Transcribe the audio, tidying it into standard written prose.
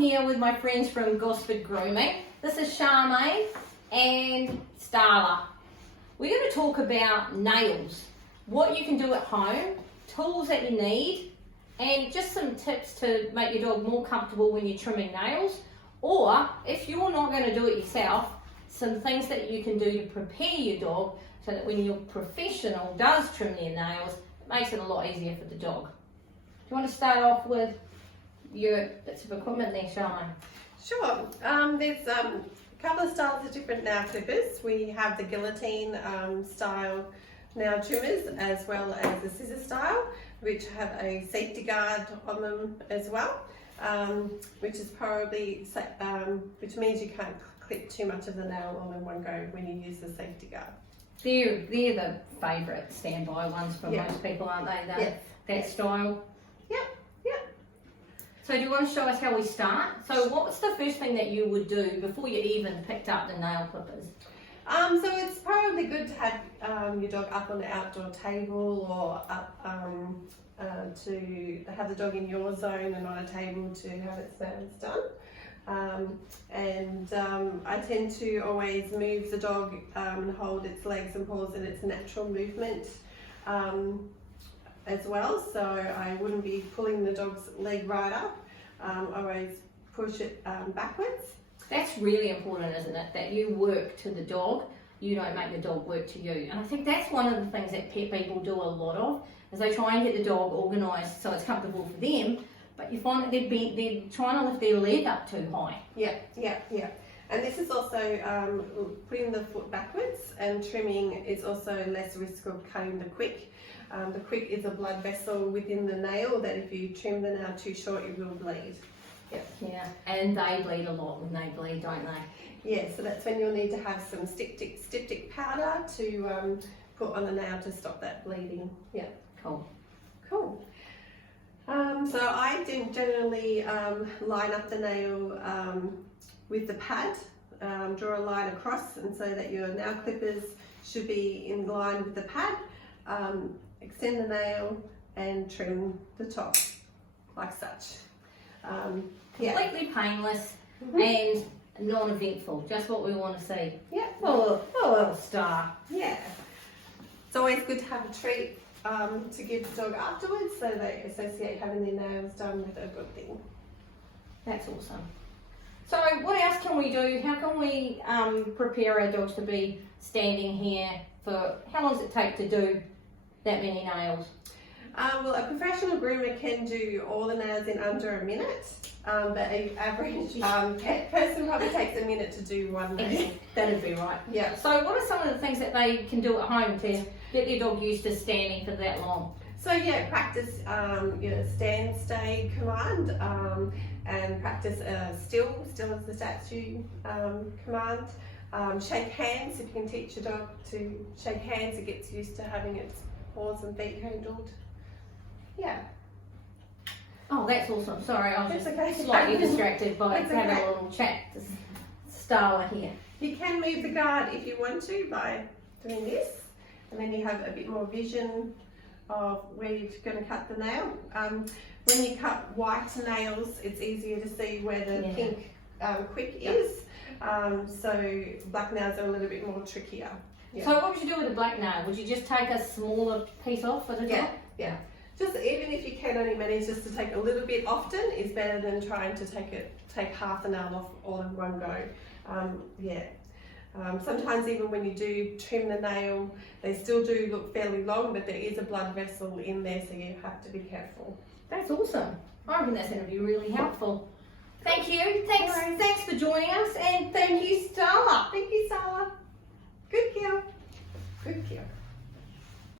here with my friends from Gosford Grooming. This is Charmaine and Starla. We're going to talk about nails, what you can do at home, tools that you need, and just some tips to make your dog more comfortable when you're trimming nails. Or if you're not going to do it yourself, some things that you can do to prepare your dog so that when your professional does trim their nails, it makes it a lot easier for the dog. Do you want to start off with your bits of equipment there, Charmaine? Sure. There's a couple of styles of different nail clippers. We have the guillotine style nail trimmers as well as the scissor style, which have a safety guard on them as well, which is probably, which means you can't clip too much of the nail all in one go when you use the safety guard. They're the favourite standby ones for most people, aren't they? That style. Yep. So do you want to show us how we start? So what's the first thing that you would do before you even picked up the nail clippers? So it's probably good to have your dog up on the outdoor table or up to have the dog in your zone and on a table to have its nails done. I tend to always move the dog and hold its legs and paws in its natural movement as well. So I wouldn't be pulling the dog's leg right up. Always push it backwards. That's really important, isn't it? That you work to the dog, you don't make the dog work to you. And I think that's one of the things that pet people do a lot of, is they try and get the dog organised so it's comfortable for them, but you find that they're trying to lift their leg up too high. Yeah. And this is also putting the foot backwards, and trimming is also less risk of cutting the quick. The quick is a blood vessel within the nail that if you trim the nail too short, it will bleed. Yeah, and they bleed a lot when they bleed, don't they? Yeah, so that's when you'll need to have some styptic powder to put on the nail to stop that bleeding. Yeah. Cool. So I generally line up the nail with the pad, draw a line across, and so that your nail clippers should be in line with the pad. Extend the nail and trim the top like such. Completely painless and non-eventful, just what we want to see. Yeah. Oh, little star. Yeah. It's always good to have a treat to give the dog afterwards, so they associate having their nails done with a good thing. That's awesome. So what else can we do? How can we prepare our dogs to be standing here for, how long does it take to do that many nails? Well, a professional groomer can do all the nails in under a minute, but an average pet person probably takes a minute to do one nail. That'd be right. Yeah. So what are some of the things that they can do at home to get their dog used to standing for that long? So yeah, practice stand, stay command, and practice still as the statue command. Shake hands. If you can teach your dog to shake hands, it gets used to having its paws and feet handled. Yeah. Oh, that's awesome. Sorry, I was That's okay. slightly distracted by That's having okay. a little chat to Starla here. You can move the guard if you want to by doing this, and then you have a bit more vision of where you're going to cut the nail. When you cut white nails, it's easier to see where the pink quick is. So black nails are a little bit more trickier. Yeah. So what would you do with a black nail? Would you just take a smaller piece off for the dog? Yeah. Just even if you can only manage just to take a little bit often is better than trying to take half the nail off all in one go. Sometimes even when you do trim the nail, they still do look fairly long, but there is a blood vessel in there, so you have to be careful. That's awesome. I reckon that's going to be really helpful. Thank you. Thanks.